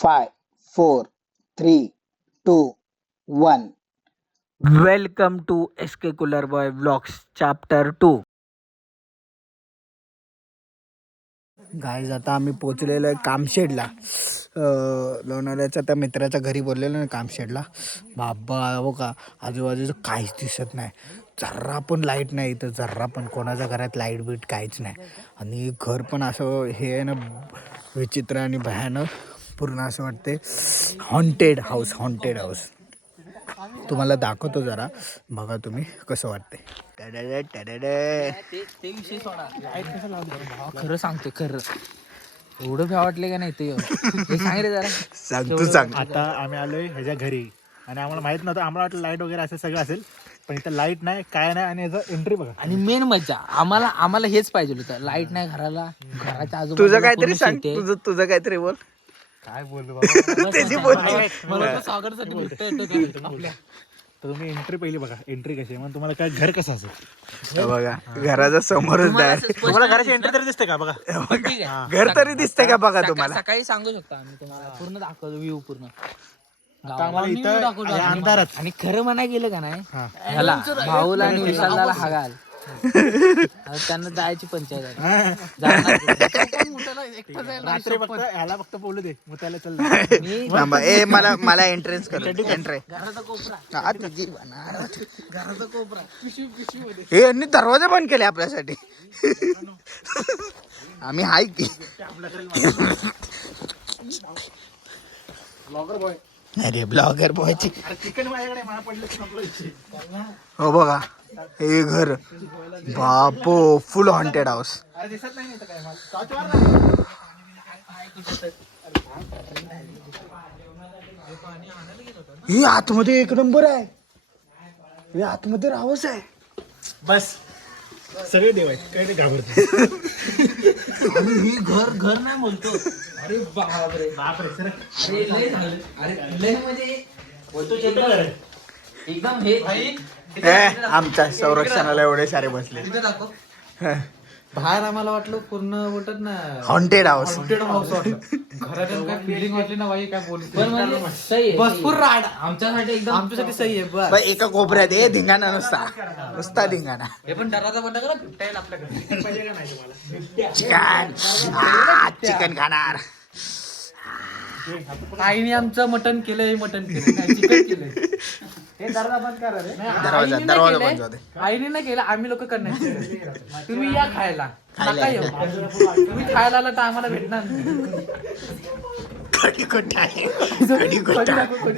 5, 4, 3, 2, 1. Welcome to SK Cooler Boy Vlogs Chapter 2. Guys आता आम्ही पोचलेलो आहे कामशेडला. लोणावळ्याच्या त्या मित्राच्या घरी बोललेलो ना कामशेडला. बाबा हो का आजूबाजूचं काहीच दिसत नाही, जर्रा पण लाईट नाही इथं, जर्रा पण कोणाच्या घरात लाईट बीट काहीच नाही. आणि घर पण असं हे आहे ना विचित्र आणि भयानक, पूर्ण असं वाटते हॉन्टेड हाऊस. तुम्हाला दाखवतो जरा, बघा तुम्ही कसं वाटते. ते विषय सोडा. खरं सांगतो, खरं एवढं भ्या वाटले का नाही ते सांग रे जरा. सांग. आता आम्ही आलोय ह्याच्या घरी आणि आम्हाला माहित नव्हतं, आम्हाला वाटलं लाईट वगैरे असं सगळं असेल, पण इथं लाईट नाही, काय नाही. आणि याचं एंट्री बघा. आणि मेन मज्जा आम्हाला हेच पाहिजे होतं, लाईट नाही घराला, घराच्या तुझं आजूबाजूला काहीतरी पूर्ण सांग, शेती आहे. तुझं काहीतरी बोल. काय बोललो बाबा. त्याची बोल. मला वाटलं सागरसाठी भेटतं येतं आपल्या. तर तुम्ही एंट्री पहिली बघा, एंट्री कशी आहे, मग तुम्हाला काय घर कसं असेल बघा घराच्या समोरच आहे. तुम्हाला घराची एंट्री तरी दिसते का बघा. ठीक आहे. घर तरी दिसतंय का बघा तुम्हाला. सकाळी सांगू शकतो आम्ही तुम्हाला, पूर्ण दाखवतो व्ह्यू पूर्ण. आता आम्हाला गावाला इथं view दाखवतो या आम्ही. अंधारात आणि खरं म्हणाय गेलं का नाही, हा. ह्याला भाऊला आणि विशालला हागाल आता त्यांना जायची पंचायत आहे. जाणार कुठे? रात्री फक्त ह्याला फक्त बोलू दे, मग त्याला चल. मी थांबा, मला एंट्रेन्स कर. एंट्री घराचा कोपरा, घराचा कोपरा पिशवी हे यांनी दरवाजा बंद केले आपल्यासाठी. आम्ही हाय की अरे ब्लॉगर बॉयची. चिकन माझ्याकडे मला पडलं की संपलं विषय. हो बघा हे घर, बापो फुल हॉन्टेड हाऊस. अरे दिसत नाही इथं काय मला. टॉर्च मार ना. ही आतमध्ये एक नंबर आहे, हे आतमध्ये राहूच आहे. बस सगळे देव आहेत, काय ते घाबरते. आणि ही घर नाही बोलतो. अरे बापरे, बापरे सर. अरे लय झालं. अरे लय म्हणजे बोलतो छोटं घर आहे. एकदम हे आमच्या संरक्षणाला एवढे सारे बसले. इथं दाखव. बाहेर आम्हाला वाटलं पूर्ण बोलतात ना हॉन्टेड हाऊस. हाऊस वाटलं. घरात काय फिलिंग वाटली ना बाई, काय बोलतो पण सही आहे. भरपूर राड आमच्यासाठी एकदम, आमच्यासाठी सही आहे. बस एका कोपऱ्यात हे धिंगाणा नुसता धिंगाणा. हे पण दरवाजा बंद करा, बिबट्या येईल आपल्याकडे. पाहिजे का नाही तुम्हाला. चिकन खाणार. आईने आमचं मटण केलंय, चिकन केलंय. हे दरवाजा बंद करा रे. दरवाजा बंद जाऊ दे. आईने नाही केलं, आम्ही लोक करणार. तुम्ही या खायला, नका येऊ. तुम्ही खायला आला तर आम्हाला भेटणार नाही. कढी कुठे आहे?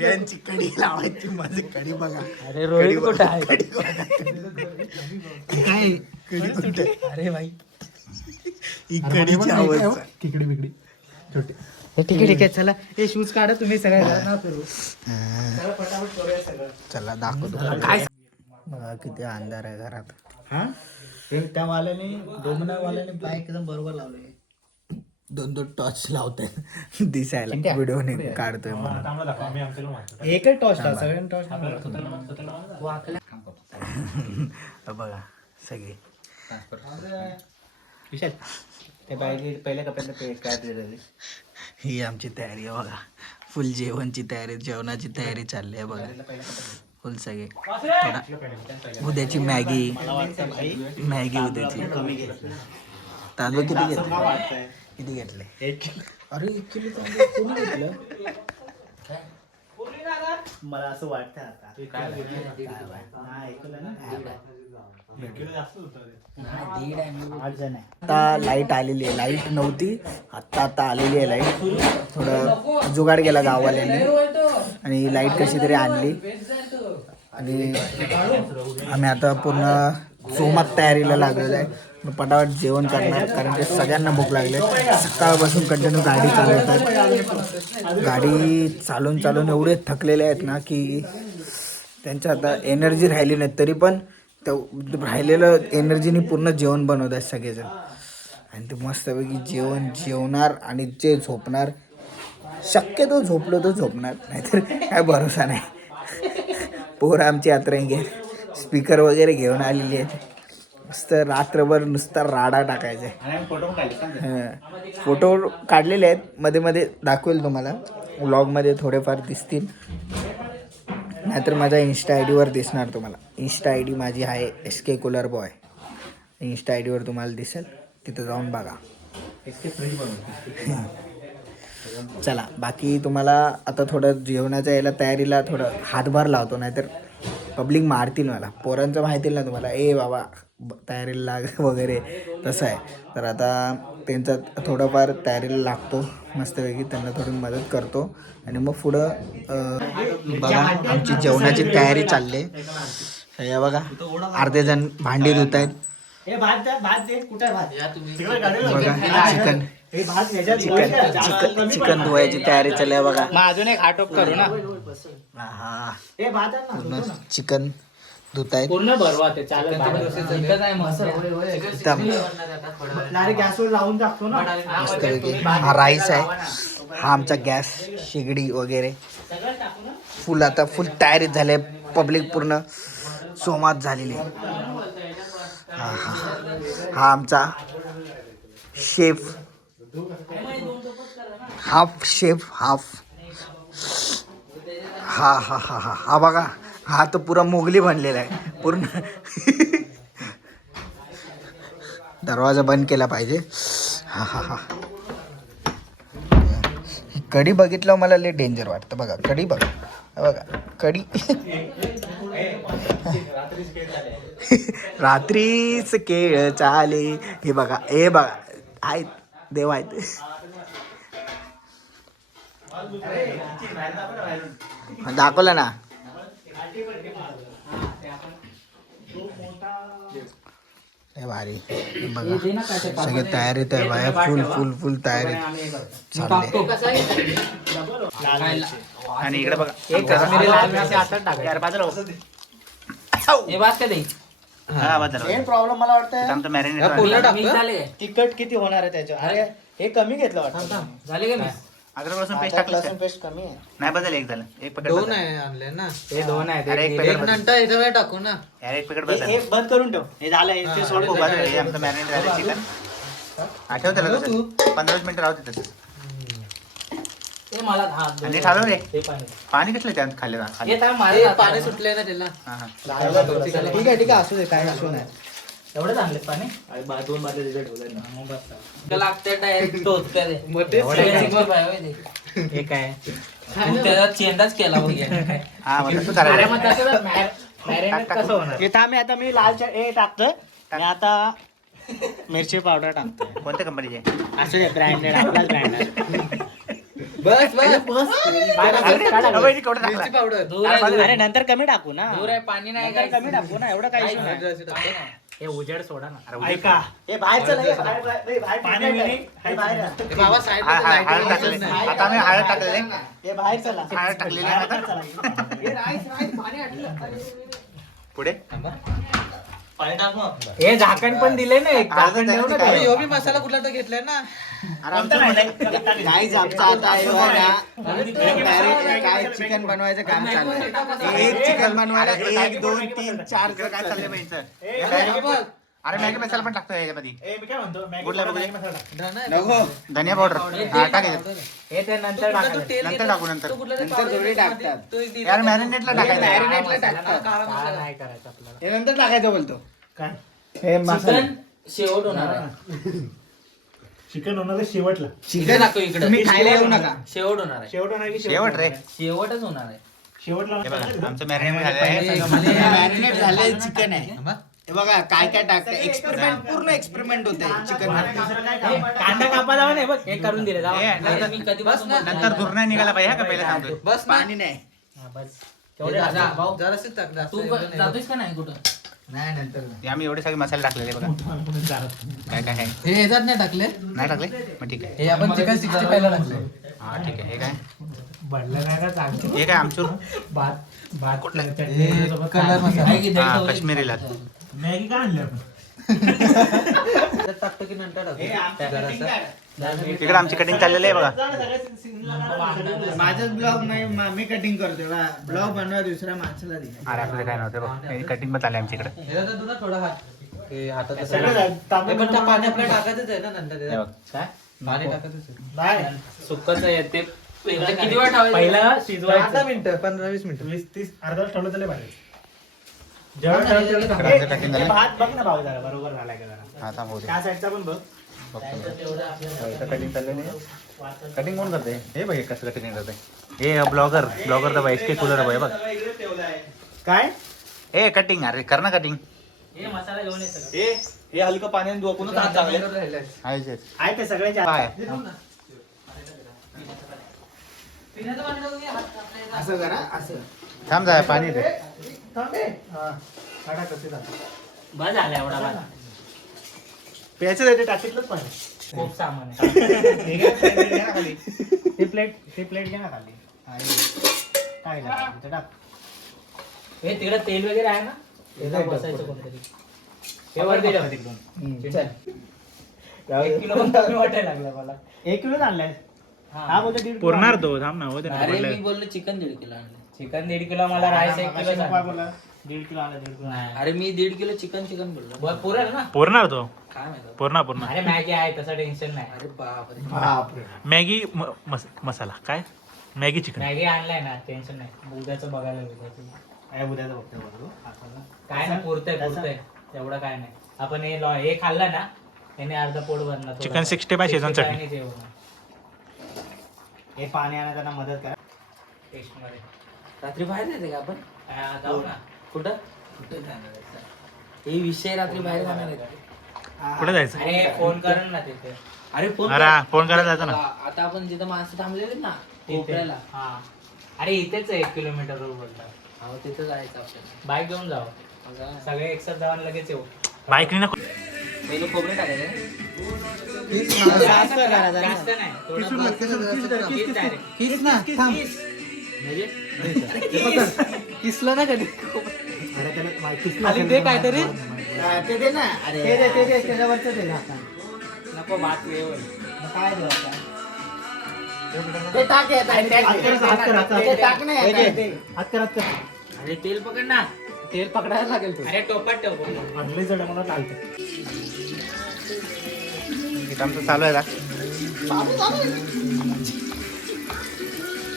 यांची कढी लावायची, माझी कढी बघा. अरे रोहित कुठे आहे? काय कढी कुठे? अरे भाई ही कढीची आवाज. तिकडे बिकडी छोटी. ठीक आहे चला, हे शूज काढा तुम्ही सगळ्या. चला दाखवतो काय. बघा किती अंधार आहे घरात. हा त्या वाल्याने डोमिनोवाल्याने बाय एकदम बरोबर लावले. 2 टॉर्च लावते दिसायला, व्हिडिओ नाही काढतोय म्हणून. एकच टॉर्च सगळ्यांनी टॉर्च. बघा सगळे विशाल ते बाय पहिल्या कप्प्यात काय दिलेलं. ही आमची तयारी आहे बघा, फुल जेवणची तयारी, जेवणाची तयारी चालली आहे बघा. फुल सगळे थोडा उद्याची मॅगी उद्याची. तांदूळ किती घेतले? अरे 1 किलो तांदूळ कोणी घेतलं? मला असं वाटतं आता आता लाईट आलेली आहे, लाईट नव्हती आता आलेली आहे लाईट. थोडं जुगाड केला गाववाल्याने आणि लाईट कशी तरी आणली. आणि आम्ही आता पूर्ण जोमात तयारीला लागलेलो आहे. पटापट जेवण करणार, कारण की सगळ्यांना भूक लागली. सकाळपासून कंटिन्यू गाडी चालवतात. गाडी चालून एवढे थकलेले आहेत ना की त्यांच्या आता एनर्जी राहिली नाही, तरी पण राहिलेलं एनर्जीने पूर्ण जेवण बनवतात सगळेजण. आणि ते मस्तपैकी जेवणार आणि जे झोपणार, शक्यतो झोपलो तर झोपणार, नाहीतर काय भरोसा नाही. पोरं आमची यात्रा स्पीकर वगैरे घेऊन आलेली आहेत. मस्त रात्रभर नुसता राडा टाकायचा आहे. फोटो काढलेले आहेत, मध्ये दाखवेल तुम्हाला. व्लॉगमध्ये थोडेफार दिसतील, नाहीतर माझ्या इन्स्टा आय डीवर दिसणार तुम्हाला. इन्स्टा आय डी माझी आहे SK cooler boy. Insta I डीवर तुम्हाला दिसेल, तिथं जाऊन बघा. चला, बाकी तुम्हाला आता थोडं जेवणाच्या यायला तयारीला थोडं हातभार लावतो, नाहीतर पब्लिक मारतील मला. पोरांचं माहिती ना तुम्हाला, ए बाबा तयारीला लाग वगैरे तसं आहे. तर आता त्यांचं थोडंफार तयारीला लागतो मस्तपैकी, त्यांना थोडी मदत करतो आणि मग पुढं बघा आमची जेवणाची तयारी चालली आहे. हे बघा अर्धे जण भांडी धुत आहेत. बघा चिकन धुवायची तयारी चालली आहे बघा. अजून एक आटोप करू ना. हा चिकन धुत आहेत. पूर्ण भरवा ते चालेल. गॅसवर लावून टाकतो ना. मस्तपैकी हा राईस आहे, हा आमचा गॅस शेगडी वगैरे फुल. आता फुल तयारीत झाले, पब्लिक पूर्ण सोमात झालेली. हा आमचा शेफ, हाफ शेफ हाफ. हा हा हा हा हा बघा, हा तर पुरा मोगली बनलेला आहे पूर्ण. दरवाजा बंद केला पाहिजे. हा हा हा. कढी बघितलं मला लय डेंजर वाटतं. बघा कढी बघा, बघा कढी. रात्रीच केळ चाले. हे बघा, हे बघा आहेत देव आहेत. दाखवलं ना. हे भारी बघा, सगळे तयारीत आहे बाया. फुल फुल फुल तयारीत चालले. आणि इकडे बघा प्रॉब्लेम मला वाटतं तिखट किती होणार आहे त्याच्या. अरे हे कमी घेतलं वाटतं. झाले का? अद्रक लसूण पेस्ट टाकलं लसूण पेस्ट कमी आहे. नाही बदल. एक झालं, एक पॅकेट दोन आहे आणले ना. हे दोन आहेत. एक नंतर याच्यावर टाकू ना. एक पॅकेट बदल. बंद करून ठेव. हे झालं, ते सोड. हे आमचं मॅरिनेट झालं चिकन. आठव त्याला 15 मिनिटं राहते तसं. मला आणि ठालो रे पाणी कसलं त्यात खाल्लं. पाणी सुटलंय ना त्याला. ठीक आहे ठीक आहे, असू दे, काय असू नाही. एवढं चांगले पाणी 2 बाटल्या तिथे ठेवलंय. लागते डायरेक्ट टोचते. हे काय त्याचा चेंडच केला वगैरे. हा मग तसं करायचं. आता मी लाल टाकतोय आणि आता मिरची पावडर टाकतोय. कोणत्या कंपनीचे? असं नाही, ब्रँडेड आपला ब्रँड. बस पावडर. अरे नंतर कमी टाकू ना. पाणी नाही कमी टाकू ना, एवढं काही नाही. हे उजेड सोडा ना. ऐका, हे बाहेर पाणी बिणी बाबा साईड हळद टाकलेली. आता आम्ही हळद टाकलेली. हे बाहेर चला. हळद टाकलेली आहे आता. पुढे हे झाकण पण दिले ना. एक झाकण ठेव ना. काय? ह्यो बी मसाला कुठला तर घेतलाय ना. काहीच आमचं आता आहे बघा, काय चिकन बनवायचं काम चाललंय. एक चिकन बनवायला 1 2 3 4 काय चाललंय बाईचं? अरे मॅगी मसाला पण टाकतोय याच्यामध्ये. मी काय म्हणतो, कुठला बघ? नको. धनिया पावडर टाकायचं. हे ते नंतर टाकायचं. नंतर टाकू. नंतर थोडी टाकतात, यार मॅरिनेटला टाकायचं. नाही करायचं आपल्याला. हे नंतर टाकायचं बोलतो. काय हे मसाला चिकन शेवट होणार आहे. चिकन होणार आहे शेवटला. चिकन टाकू इकडे. तुम्ही खायला येऊ नका. शेवट होणार आहे. शेवट होणार की शेवट रे. शेवटच होणार आहे. शेवटला हे बघा, आमचं मॅरिनेट झालंय. मॅरिनेट झालेलं चिकन आहे. हे बघा काय काय टाकतं. एक्सपेरिमेंट, पूर्ण एक्सपेरिमेंट होते चिकन. कांदा कापा जावा नाही बघ, हे करून दिले जावा. मी कधी बस ना. नंतर दूर नाही निघाला पाहिजे का पहिला सांगतोय. बस पाणी नाही. तू जातोयस का नाही कुठं? नाही नंतर हे आम्ही एवढे सगळे मसाले टाकलेले बघा. काय काय आहे हे ह्याच्यात नाही टाकले. नाही टाकले मग ठीक आहे. हे आपण चिकन 65 ला टाकले. हा ठीक आहे. हे काय भरलं नाही का चांगलं. हे काय आमचूर भात कुठला कलर मसाला. काश्मीरी लाल. मॅगी काय आणलं आपण? टाकतो की नंतर तिकडे आमची कटिंग चाललेली आहे बघा. माझाच ब्लॉग नाही, मी कटिंग करतोय. ब्लॉग बनवा दुसऱ्या माणसाला दिला. अरे आपलं काय नव्हतं बघ. कटिंग पण चालली आमच्या इकडे. थोडा हात हातात तांदूळ पाणी आपल्याला टाकायचंच आहे ना नंतर. हे बघ. काय पाणी टाकायचं नाही. सुक्काच आहे ते. किती वेळ ठेवायचं? पहिला शिजवायचं 15 मिनिटं 15-20 मिनिटं 20-30 अर्धा तास ठेवलं तरी भारी करायचं टाकीन झालं. भात बघ ना भाऊ जरा बरोबर झालाय का जरा हा थांब होऊ दे. त्या साईडचा पण बघ कटिंग चाललेली कटिंग कोण करते हे बघ कसं कटिंग करते हे ब्लॉगर तर बाई इसके कूलर बाई बघ काय ए कटिंग अरे कर ना कटिंग हे मसाला घेऊन येतं हे हलकं पाण्याने धुवूनच हात चांगले आहे ते सगळ्यांच्या काय असं करा असं थांब जा पाणी दे काढा कसे जातात बस झाला एवढा भात. प्यायचं आहे ते टाकीतलंच पाणी खूप सामान आहे. ते प्लेट घे ना खाली काय नाही टाक हे तिकडे तेल वगैरे आहे ना त्याला बसायचं कोणतरी हे वर दिलं तिकडून. चल 1 किलो पण कमी वाटायला लागलं मला. 1 किलो आणलाय हा बोलतो 1.5 पुरणार तो थांब ना होते अरे मी बोललो चिकन 1.5 किलो आणलं. चिकन 1.5 किलो मला राईस 1 किलो काय बोला 1.5 किलो आणला 1.5 किलो नाही. अरे मी 1.5 किलो चिकन बोललो. पुरेल ना पुरणार तो काय माहिती. पूर्ण अरे मॅगी आहे तसं टेन्शन नाही. अरे बापरे बापरे मॅगी मसाला काय मॅगी चिकन मॅगी आणलाय ना टेन्शन नाही. उद्याचं बघायला उद्याचं काय उद्याचं बघतो बघू काय ना पुरतंय एवढं काय नाही. आपण हे खाल्लं ना त्याने अर्धा पोट भरणार. चिकन 65 शेजवान चटणी. हे पाणी आणा त्यांना मदत करा टेस्ट मध्ये रात्री बाहेर जायचं का आपण जाऊ ना कुठं हे विषय रात्री बाहेर जाणार आहे का? कुठे जायचं अरे फोन कर ना तिथे. अरे फोन अरे फोन करायला जायचं ना आता आपण जिथं माणसं थांबलेले ना कोपऱ्याला. हा अरे इथेच 1 किलोमीटर रोड बोलतात. हो तिथं जायचं आपल्याला. बाईक घेऊन जाऊ सगळे एकसाथ जाऊन लगेच येऊ. बाईकने ना पहिले खोबरे टाकायचे जास्त करा जरा. जास्त नाही थोडं किस ना थांब किसलं ना कधी अरे त्याला माहितीच खाली दे काहीतरी ते दे ना अरे ते त्याच्यावरचं दे ना आता. नको भात वेळ मग काय देऊ आता? ते टाक येत आहे, ते हात कर, हात कर, हात कर. ते टाक नाही येत आहे ते. हात कर, हात कर. अरे तेल पकड ना. तेल पकडायला लागेल तू अरे टोपात ठेव. आणली जड म्हणून चालतं आमचं चालू आहे का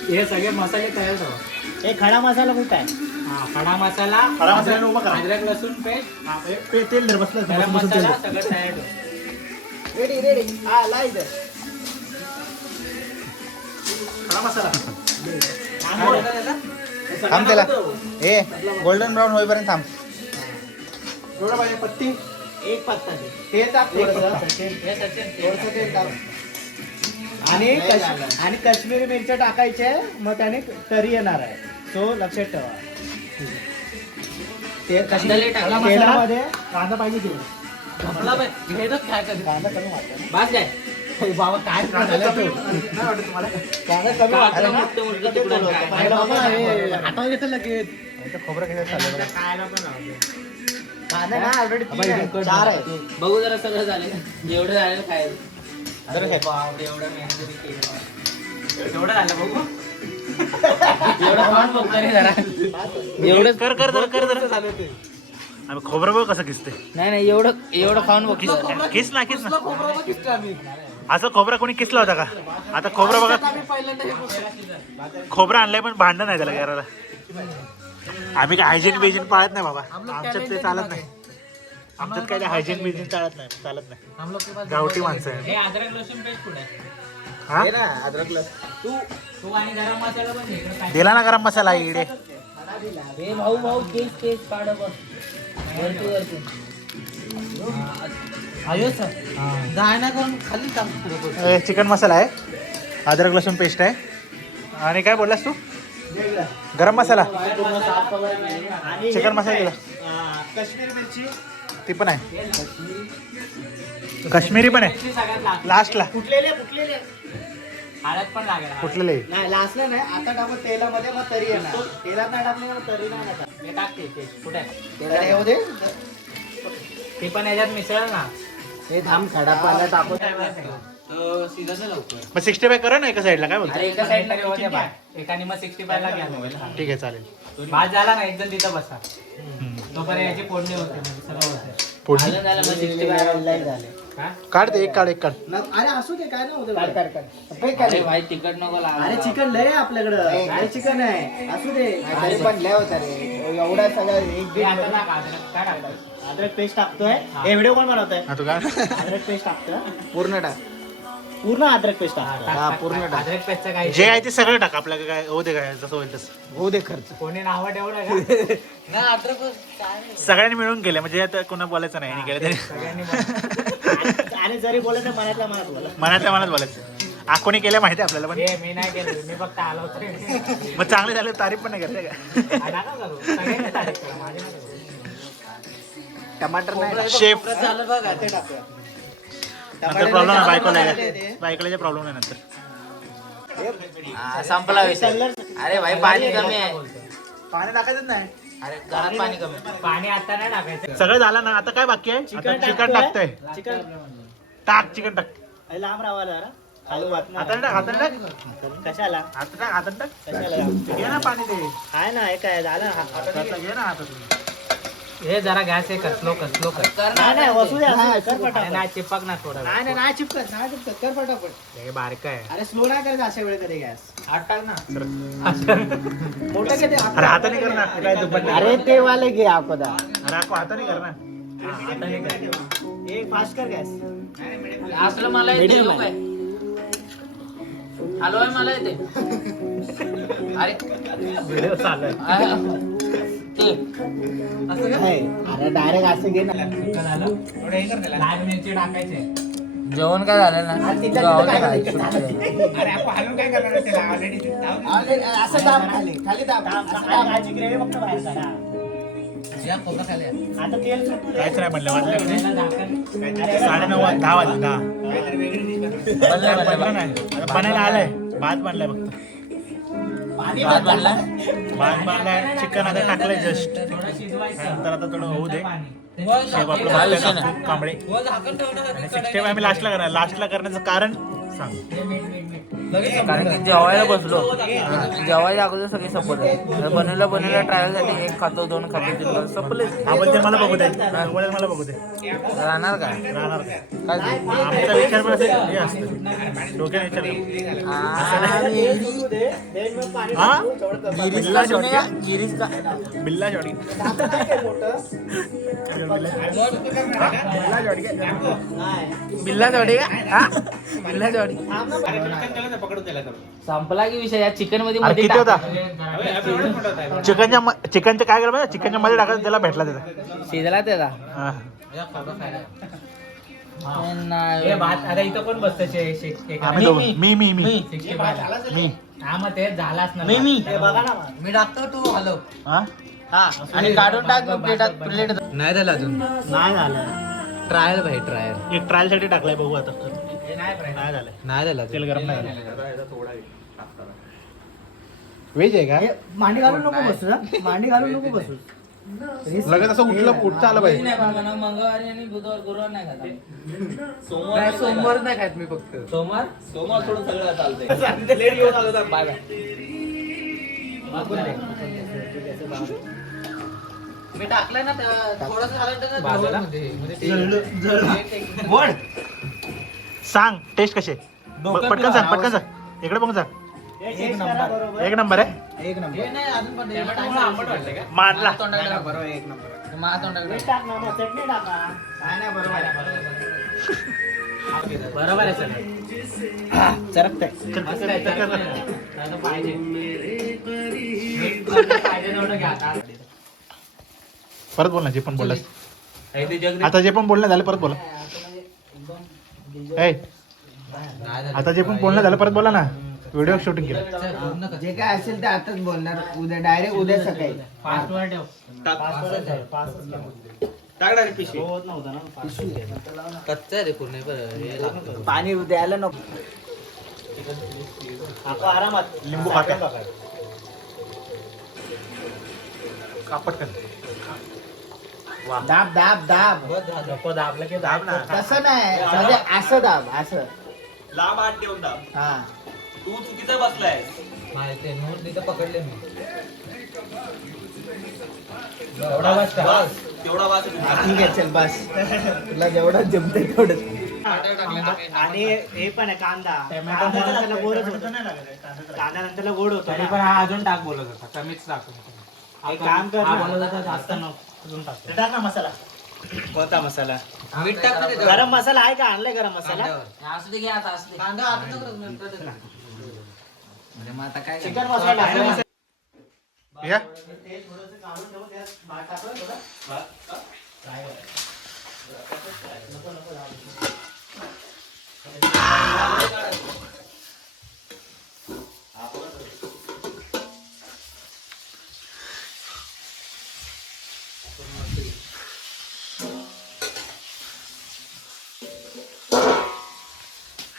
हे सगळे मसाले तयार ठेवा. हे खडा मसाला कुठं आहे? हा खडा मसाला खडा मसाला उभा करा. अद्रक लसूण पेस्ट हा, हे तेल धर बसलं गरम बसून तेल मसाला धर. सगळं तयार ठेव. रेडी रेडी हा लाई दे खडा मसाला थांब त्याला ए गोल्डन ब्राऊन होईपर्यंत थांब एवढं पाहिजे पत्ती एक पत्ता दे तेल टाक थोडंसं. हे सचिन थोडंसं तेल टाक आणि लय झालं. आणि काश्मीरी मिरच्या टाकायचे मग त्याने तरी येणार आहे तो लक्षात ठेवा. ते कशी कांदा लय टाकला. तेलामध्ये कांदा पाहिजे तेवढा. कांदा कमी वाटतं. बास काय हे बाबा काय झालं तू? नाही वाटत तुम्हाला? कांदा कमी वाटलं ना मोठं मोठं तुकडं काय? अरे बाबा हे हातावर घेतलं लगेच खोबरं किती चालू आहे खायला पण लावते. कांदा ना ऑलरेडी 3 आहे 4 आहे बघू जरा सगळं झालं जेवढं झालं खायचं. जरा हे. बापरे, एवढं मेहनत केलं. एवढं झालं बघू एवढं खाऊन बघतो रे जरा. एवढं कर झालं ते आम्ही खोबरं बघ कसं किसते नाही एवढं खाऊन बघतो. किस ना खोबरं बघितलं आम्ही असं खोबरा कोणी किसला होता का आता खोबरं बघा आम्ही पहिल्यांदा हे बघितलं. खोबरं आणलंय पण भांडण नाही त्याला घराला आम्ही काय हायजीन बिजीन पाळत नाही बाबा आमच्यात ते चालत नाही आमच्यात काय हायजीन बिजीन चालत नाही गावठी माणसं आहे हे अद्रक लसूण पेस्ट कुठे आहे? हा हे ना अद्रक लसूण तू आणि गरम मसाला पण दे. इकडं काय? दिला ना गरम मसाला इडे हे भाऊ केस काढ बघ. वरती आयो सर जाय ना करून खाली टाक चिकन मसाला आहे अद्रक लसूण पेस्ट आहे आणि काय बोललास तू गरम मसाला आणि चिकन मसाला दिला काश्मीरी मिरची ती पण आहे काश्मीरी पण आहे सगळ्यात लागतं. लास्टला कुठलेले हळद पण लागेल. कुठलेले नाही लास्टला नाही आता टाकू तेलामध्ये मग तरी येणार तेलात नाही टाकलं मग तरी नाही येणार. हे टाकते ते कुठे आहे? त्याला येऊ दे ते पण याच्यात मिसळ ना. हे थांब खडा पाला टाकून शिजत लवकर. मग 65 करा ना एका साईडला काय बोलतो अरे एका साईडला घेऊ द्या बाय. एकाने मग 65 ला घ्या. ठीक आहे चालेल भात झाला ना एकदम तिथं बसा. हम्म. तोपर्यंत याची फोडणी होते म्हणजे सगळं होते. फोडणी झालं मग 65 लय झाले काढ ते एक काढ अरे असू दे काय नाही अरे भाई तिकट नको अरे चिकन लय आहे आपल्याकडं लय चिकन आहे असू दे तरी पण लय होता रे एवढा सगळं एक अद्रक पेस्ट टाकतोय हे व्हिडिओ कोण बनवतोय हा, तू काय अद्रक पेस्ट टाकतोय पूर्ण टाक पूर्ण अद्रक पेस्ट टाकतोय पूर्ण टाक अद्रक पेस्टचं काय जे आहे ते सगळं टाक आपल्याला काय होऊ दे काय जसं होईल तसं होऊ दे खर्च कोणी नावं ठेवलं का ना अद्रक सगळ्यांनी मिळून केले म्हणजे आता कोणा बोलायचं नाही यांनी केलं तरी सगळ्यांनी आणि जरी बोलायचं मनातल्या मनात बोला मनातल्या मनात बोलायचं कोणी केलं माहिती आहे आपल्याला पण हे मी नाही केलं मी फक्त आलो होतो मग चांगले झाले तारीफ पण नाही करते का नका करू सगळ्यांनी तारीफ करा माझी नका करू. टमाटर नाही शेफ झालं बघा ते टाकूया नंतर प्रॉब्लेम आहे बायकोला प्रॉब्लेम नाही नंतर संपला विषय अरे भाई पाणी कमी आहे पाणी टाकायचं नाही अरे घरात पाणी कमी पाणी आता नाही टाकायचं सगळं झालं ना आता काय बाकी आहे चिकन आता चिकन टाकतोय चिकन टाक चिकन टाक लांब राहावा जरा खाली वाटणार हाताने टाक हाताने टाक कशाला हाताने टाक हाताने टाक कशाला घे ना पाणी ते आहे ना हे काय झालं हाताचं घे ना हातातून हे जरा गॅस आहे कसलो नाही नाही वसू द्या कर पटापट. नाही चिपक ना थोडा नाही नाही चिपकत कर फटाफट हे बारक आहे अरे स्लो नाही करायचं अशा वेळेत कधी गॅस आठ टाक ना मोठं किती अरे हाताने कर ना काय दुप्पट अरे ते वाले घे आपदा अरे ako हाताने कर ना एक फास्ट कर गॅस असलं मला येते लोक आहे हलवाय मला येते अरे व्हिडिओ चालू आहे ते अरे डायरेक्ट असं घे ना लाल मिरची टाकायचे जेवण काय झालं ना अरे आपण हलवून काय करणार त्याला ऑलरेडी असं दाब खाली दाब भाजी ग्रेव्ही फक्त बाहेर काढा. आता तेल सुटलं. काहीच नाही म्हणलं वाटलं 9:30 10 वाजले 10 बनलं नाही आता बनायला आलंय भात बनलाय फक्त भात बनलाय चिकन आता टाकलंय जस्ट नंतर आता थोडं होऊ दे शेव आपलं बनतंय ना, कांबळे 65 आम्ही लास्टला करण्याचं कारण सांग कारण की जेवायला बसलो जेवायला अगोदर सगळे संपत बनवल्या ट्रायल साठी एक खातो 2 खातो 3 खातो संपले आपण ते मला बघू दे मला बघू दे राहणार का राहणार काय काय आमचा विचार पण असं हे असतं डोक्याने विचार कर. हा बिल्ला शॉट का गिरीश का बिल्ला शॉट बिल्ला जोडी का हा? बिल्ला जोडी संपला की विषय या चिकन मध्ये अरे किती होता टाकायचं. चिकनच्या काय केलं चिकनच्या मध्ये टाकायचं त्याला भेटला त्याचा शिजला त्याचा हा. हे भात आता इथं कोण बसतं आम्ही दोघं. मी 65 हा मग ते झालाच ना हे बघा ना मग. मी टाकतो तू हॅलो हा आणि काढून टाक प्लेट नाही झालं अजून नाही झालं ट्रायल भाई ट्रायल एक ट्रायल साठी टाकलाय बघू आता हे नाही फ्राय. नाही झालं नाही झालं तेल गरम नाही झालं व्हेज आहे का मांडी घालून नको बसू ना मांडी घालून नको बसू लगेच असं उठलं पुढचं आलं पाहिजे मंगळवारी आणि बुधवार गुरुवार नाही खात सोमवार नाही खात मी फक्त सोमवार सोडून सगळं चालतंय बाय बाय मी टाकलंय ना थोडस बाजूला? सांग टेस्ट कसे पटकन सांग इकडे बघून सांग एक नंबर एक नंबर आहे एक नंबर हे नाही अजून पण आंबट वाटलं का? मानला बरोबर एक नंबर महातोंडाकडे टाक ना मग चटणी टाका काय नाही बरोबर आहे. बरोबर आहे सगळं चरकतंय असं काय तर नाही पाहिजे मीठ पाहिजे तेवढं घ्या आता. परत बोल ना जे पण बोललास हे ते जग आता जे पण बोलणं झालं परत बोला ए आता जे पण बोलणं झालं परत बोला ना व्हिडिओ शूटिंग केलं जे काय असेल ते आताच बोलणार उद्या डायरेक्ट उद्या सकाळी फास्ट वर ठेव होत नव्हता ना कच्चा आहे रे पूर्ण पाणी द्यायला नको आपण आरामात लिंबू खाते कापट कर दाब दाब दाब नको दाबलं की दाब ना तसं नाही म्हणजे असं दाब असं लांब हात ठेवून दाब हा तू चुकीचा बसलाय माहिती आहे नोट तिथं पकडले मी एवढा बस का? तेवढा वाच ठीक आहे चल बस तुला जेवढं जमतंय तेवढं आणि हे पण आहे कांदा. कांदा नंतरला गोडच होतो. कांदा नंतरला गोड होतो तरी ना. पण हा अजून टाक बोलत होता कमीच टाकू एक काम कर हा ना. बोलत होता जास्त नको अजून टाक टाक ना मसाला. कोणता मसाला? मीठ टाक ना त्याच्यावर. गरम मसाला आहे का? आणलाय गरम मसाला? असू दे घे आता असू दे. कांदा आता नको नंतर दे. अरे मग आता काय चिकन मसाला टाकला. या ते थोडंसं काढून ठेवू, त्यात भात टाकलं थोडं.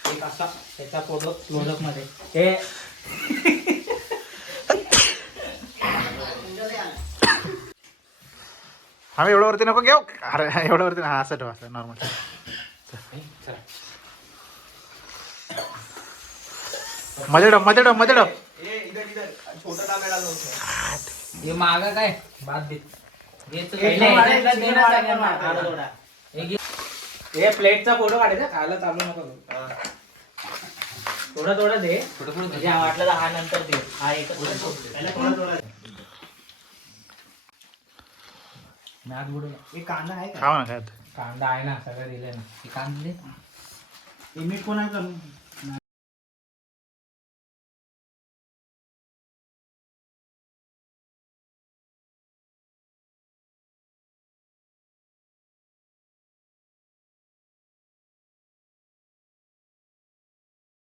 एक असा त्याचा फोटो क्लोजअप मध्ये हे आम्ही एवढं वरती नको घेऊ. अरे एवढं वरती हा असं ठेवा असं नॉर्मल. मध्ये ठेव. हे मागा काय भात देत हे प्लेटचा फोटो काढायचा खायला चालू नको थोडं थोडं दे म्हणजे वाटलं तर हा नंतर दे हा एकच पहिला थोडं थोडं. नाद बुडू हे कांदा आहे का? खावा ना काय कांदा आहे ना सगळं दिले ना हे कांदे हे मीठ कोणाला करून